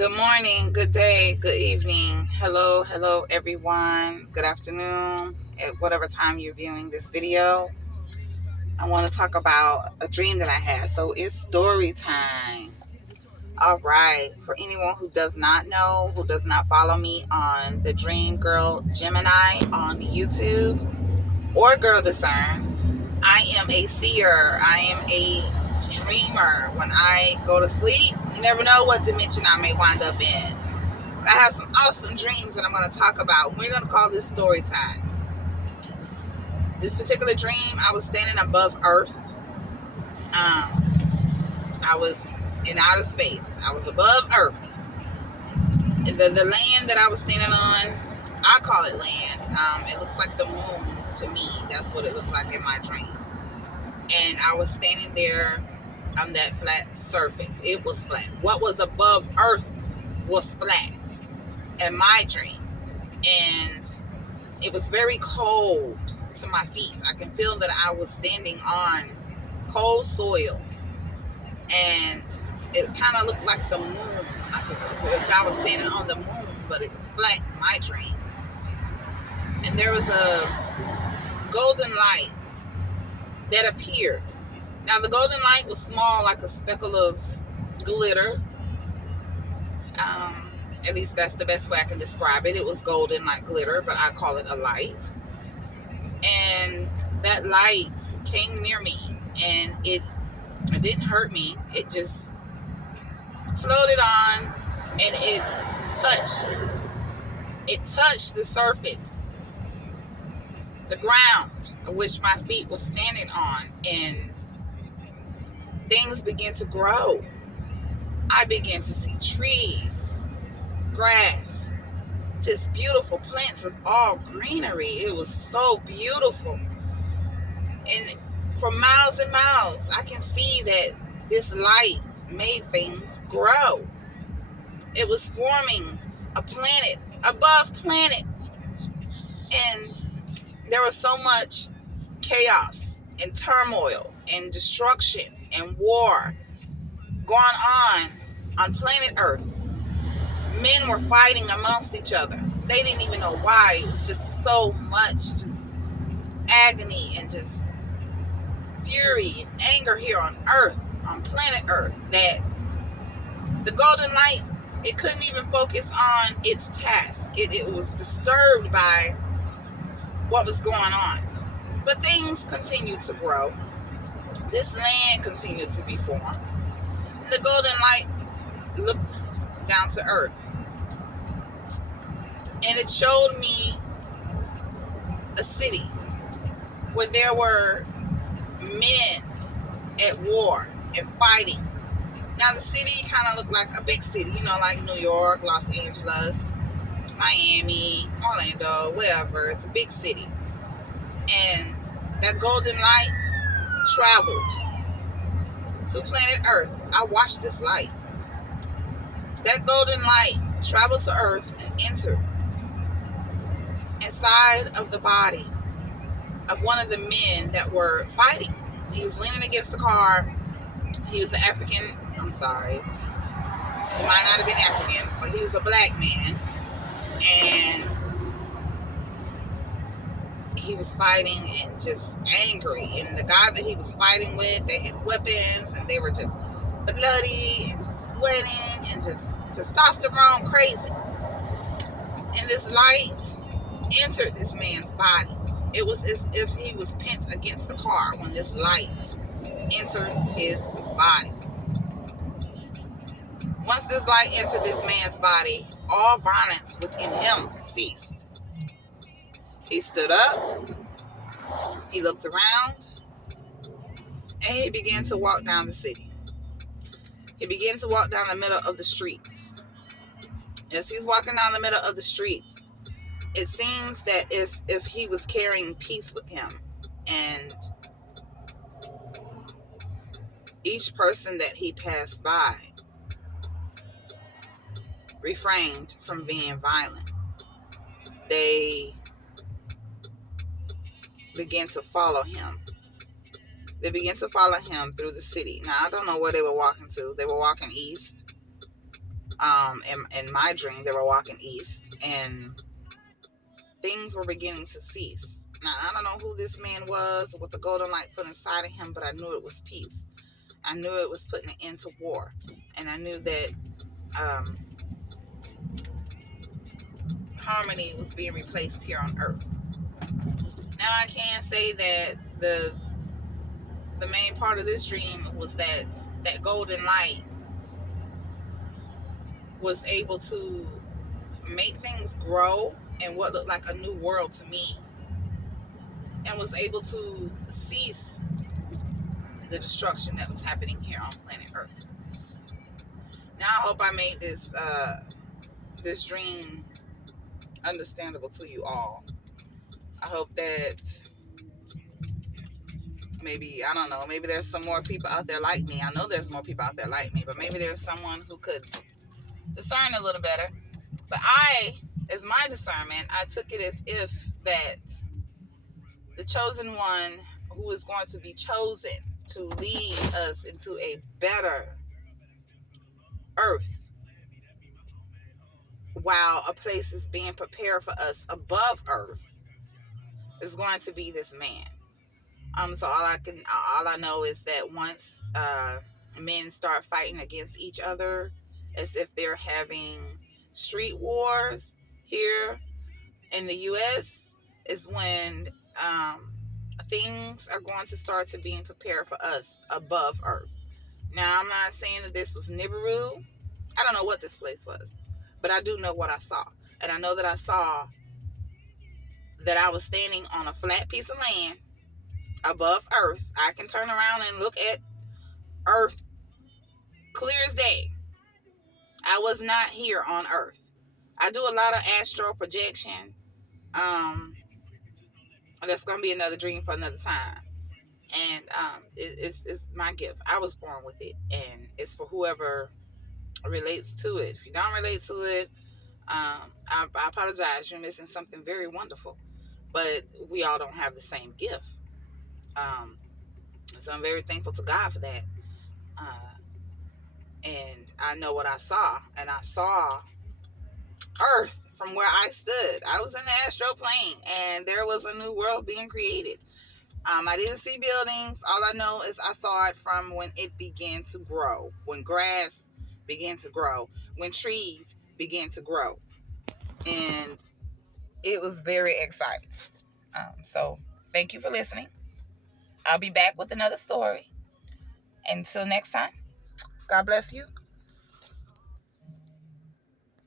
Good morning, good day, good evening. Hello, everyone. Good afternoon at whatever time you're viewing this video. I want to talk about a dream that I had. So it's story time. All right. For anyone who does not know, who does not follow me on the Dream Girl Gemini on YouTube or Girl Discern, I am a seer. I am a dreamer. When I go to sleep, you never know what dimension I may wind up in. I have some awesome dreams that I'm going to talk about. We're going to call this story time. This particular dream, I was standing above Earth. I was in outer space. I was above Earth. The land that I was standing on, I call it land. It looks like the moon to me. That's what it looked like in my dream. And I was standing there on that flat surface. It was flat. What was above Earth was flat in my dream. And it was very cold to my feet. I can feel that I was standing on cold soil, and it kind of looked like the moon. If I was standing on the moon, but it was flat in my dream. And there was a golden light that appeared. Now, the golden light was small, like a speckle of glitter. At least that's the best way I can describe it. It was golden like glitter, but I call it a light. And that light came near me, and it didn't hurt me. It just floated on, and it touched the surface, the ground of which my feet were standing on, and things began to grow. I began to see trees, grass, just beautiful plants of all greenery. It was so beautiful. And for miles and miles, I can see that this light made things grow. It was forming a planet above planet. And there was so much chaos and turmoil and destruction and war going on planet Earth. Men were fighting amongst each other. They didn't even know why. It was just so much just agony and just fury and anger here on Earth, on planet Earth, that the golden light, it couldn't even focus on its task. It was disturbed by what was going on. But things continued to grow. This land continued to be formed. And the golden light looked down to Earth. And it showed me a city where there were men at war and fighting. Now, the city kind of looked like a big city, like New York, Los Angeles, Miami, Orlando, wherever. It's a big city. And that golden light traveled to planet Earth. I watched this light. That golden light traveled to Earth and entered inside of the body of one of the men that were fighting. He was leaning against the car. He was an African. I'm sorry. He might not have been African, but he was a black man. And he was fighting and just angry. And the guy that he was fighting with, they had weapons, and they were just bloody and just sweating and just testosterone crazy. And this light entered this man's body. It was as if he was pinned against the car when this light entered his body. Once this light entered this man's body, all violence within him ceased. He stood up, he looked around, and he began to walk down the city. He began to walk down the middle of the streets. As he's walking down the middle of the streets, it seems that as if he was carrying peace with him. And each person that he passed by refrained from being violent. They began to follow him. They began to follow him through the city. Now, I don't know where they were walking to. They were walking east. In my dream, they were walking east, and things were beginning to cease. Now, I don't know who this man was with the golden light put inside of him, but I knew it was peace. I knew it was putting an end to war. And I knew that harmony was being replaced here on earth. Now, I can say that the main part of this dream was that golden light was able to make things grow in what looked like a new world to me, and was able to cease the destruction that was happening here on planet Earth. Now, I hope I made this dream understandable to you all. I hope that maybe, I don't know, maybe there's some more people out there like me. I know there's more people out there like me, but maybe there's someone who could discern a little better. But as my discernment, I took it as if that the chosen one who is going to be chosen to lead us into a better earth, while a place is being prepared for us above earth, is going to be this man. So all I know is that once men start fighting against each other as if they're having street wars here in the U.S., is when things are going to start to being prepared for us above earth. Now, I'm not saying that this was Nibiru. I don't know what this place was, but I do know what I saw. And I know that I saw that I was standing on a flat piece of land above earth. I can turn around and look at earth clear as day. I was not here on earth. I do a lot of astral projection. That's going to be another dream for another time. And it's my gift. I was born with it, and it's for whoever relates to it. If you don't relate to it, I apologize. You're missing something very wonderful. But we all don't have the same gift. So I'm very thankful to God for that. And I know what I saw. And I saw earth from where I stood. I was in the astral plane, and there was a new world being created. I didn't see buildings. All I know is I saw it from when it began to grow, when grass began to grow, when trees began to grow. And it was very exciting. So thank you for listening. I'll be back with another story. Until next time, God bless you.